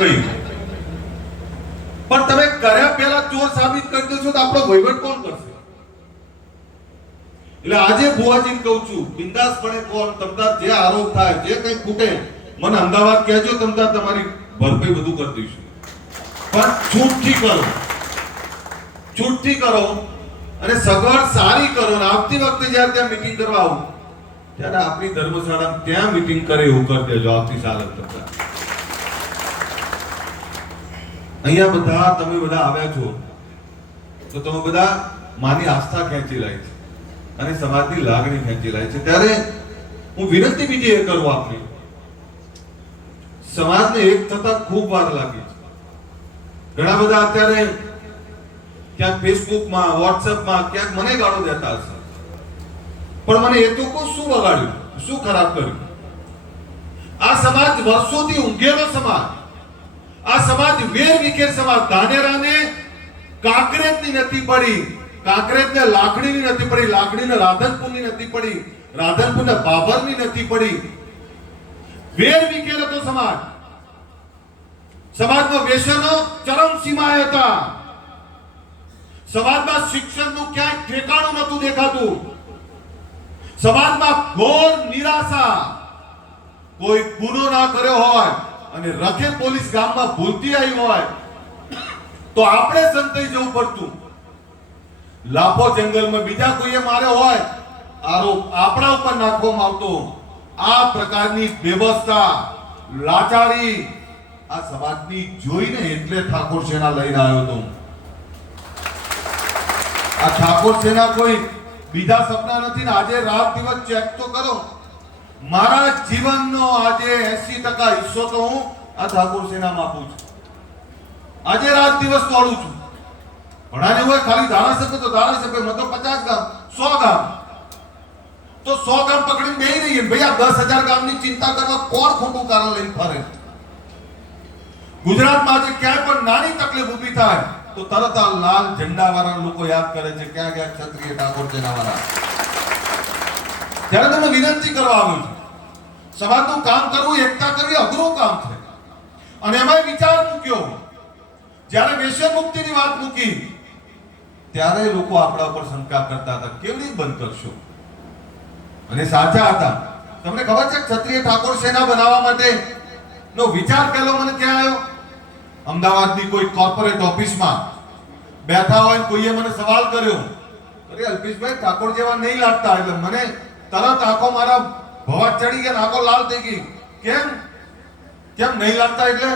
ગઈ, પણ તમે કર્યા પહેલા ચોર સાબિત કરી દેશો તો આપણો વહીવટ કોણ કરશે? એટલે આજે ભુવાજીને કહું છું, બિંદાસપણે કોણ તમતાર જે આરોપ થાય, જે કંઈ ખૂટે, મને અમદાવાદ કહેજો, તમતાર તમારી ભરપાઈ બધું કરી દઈશું. પણ છૂટથી કરો અને સગવડ સારી કરો. અને આવતી વખતે જ્યારે ત્યાં મીટિંગ કરવા આવું ત્યારે આપણી ધર્મશાળા ત્યાં મીટિંગ કરે એવું કરી દેજો. આવતી સાલ તમતાર અહીંયા બધા તમે બધા આવ્યા છો તો તમે બધા માની આસ્થા ખેંચી લાવી છે અને સમાજની લાગણી ખેંચી લાવી છે. ત્યારે હું વિનંતી બીજી એ કરું, આપની સમાજને એક થતા ખૂબ વાર લાગી છે. ઘણા બધા અત્યારે ક્યાંક ફેસબુકમાં, વોટ્સએપમાં ક્યાંક મને ગાળો દેતા હશે, પણ મને એ તો કોઈ શું વગાડ્યું, શું ખરાબ કર્યું? આ સમાજ વર્ષોથી ઊંઘેલો સમાજ, આ સમાજ વેર વિખેર સમાજ. ધાનેરાને કાંકરેજની નથી પડી, કાંકરેજને લાકડીની નથી પડી, લાકડીને રાધનપુરની નથી પડી, રાધનપુરને બાબરની નથી પડી. વેર વિખેર હતો સમાજ. સમાજનો વ્યસનો ચરમ સીમાએ હતા. સમાજમાં શિક્ષણનું ક્યાંય ઠેકાણું નહોતું દેખાતું. સમાજમાં ઘોર નિરાશા. કોઈ ગુનો ના કર્યો હોય અને રખે પોલીસ ગામમાં ભૂલતી આવી હોય તો આપણે સંતાઈ જવું પડતું. લાફો જંગલમાં બીજા કોઈએ માર્યો હોય, આરોપ આપણા ઉપર નાખવામાં આવતો. આ પ્રકારની વ્યવસ્થા, લાચારી આ સમાજની જોઈને એટલે ઠાકોર સેના લઈને આવ્યો હતો. આ ઠાકોર સેના કોઈ બીજા સપના નથી ને આજે રાત દિવસ ચેક તો કરો. મારા જીવનનો આજે 80% હિસ્સો તો હું આ ઠાકોર સેનામાં આપું છું. આજે રાત દિવસ દોડું છું. ઘણાને હોય ખાલી ધારાસભ્ય તો ધારાસભ્ય, મતલબ 50 ગામ, 100 ગામ, તો 100 ગામ પકડીને બેહી રહીએ. ભાઈ આ 10,000 ગામની ચિંતા કરવા કોણ ખોટું કારણ લઈને ફરે? ગુજરાતમાં આજે ક્યાંય પણ નાની તકલીફ ઊભી થાય તો તરત આ લાલ ઝંડા વાળા લોકો યાદ કરે છે, ક્યાં ગયા ક્ષત્રિય ઠાકોર સેના વાળા. જ્યારે તમે વિનંતી કરવા આવ્યું છે, સમાજનું કામ કરવું, એકતા કરવી અઘરું કામ છે. અને એમાં વિચાર મૂક્યો, જ્યારે વ્યસન મુક્તિની વાત મૂકી ત્યારે લોકો આપણા ઉપર શંકા કરતા હતા, કેવી રીતે બંધ કરશો? અને સાચા હતા. તમને ખબર છે ક્ષત્રિય ઠાકોર સેના બનાવવા માટે નો વિચાર પહેલો મને ક્યાં આવ્યો? અમદાવાદની કોઈ કોર્પોરેટ ઓફિસમાં બેઠા હોય કોઈએ મને સવાલ કર્યો, અરે અલ્પેશભાઈ ઠાકોર જેવા નહીં લાગતા. એટલે મને તરત આંખો મારા ભવા ચડી ગયા, આંખો લાલ થઈ ગઈ. કેમ નહીં લાગતા? એટલે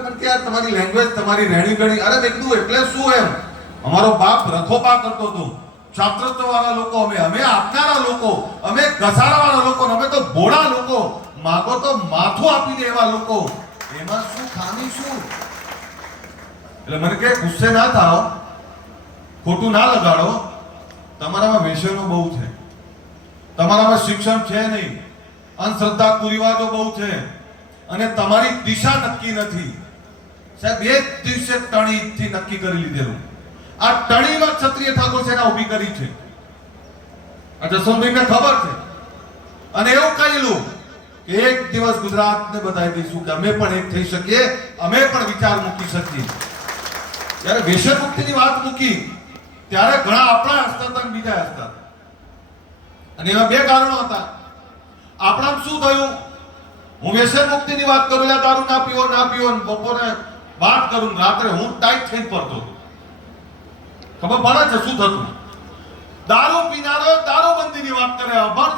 મને કે યાર તમારી લેંગ્વેજ, તમારી રહેણી ગણી. અરે મેં કીધું એટલે શું? એમ અમારો બાપ રખોપા કરતો હતો. છાત્રત્વ વાળા લોકો અમે આપનારા લોકો, અમે ઘસારા વાળા લોકો, અમે તો ભોળા લોકો, માગો તો માથું આપી દે એવા લોકો. એમાં શું ખામી શું? એટલે મને કે ગુસ્સે ના થાઓ, ખોટું ના લગાડો. તમારામાં વ્યસનો બહુ છે, તમારામાં શિક્ષણ છે નહીં, અંધશ્રદ્ધા કુરિવાજો બહુ છે અને તમારી દિશા નક્કી નથી. સાહેબ એક દિવસે ટણીથી નક્કી કરી લીધેલું. આ ટણીમાં ક્ષત્રિય ઠાકોર સેના ઊભી કરી છે. આ જસવંતભાઈને ખબર છે. અને એવું કહેલું કે એક દિવસ ગુજરાતને બતાવી દઈશું કે અમે પણ એક થઈ શકીએ, અમે પણ વિચાર મૂકી શકીએ. જ્યારે વ્યસન મુક્તિની વાત મૂકી ત્યારે ઘણા આપણા હસતા હતા, બીજા હસતા. અને એમાં બે કારણો હતા. આપણામાં શું થયું? હું વ્યસન મુક્તિની વાત કરું, એટલે દારૂ ના પીવો, બપોરે વાત કરું, રાત્રે હું ટાઈટ થઈને પડતો. ખબર પડે છે શું થતું? દારૂ પીનારો દારૂબંધીની વાત કરે, અભણ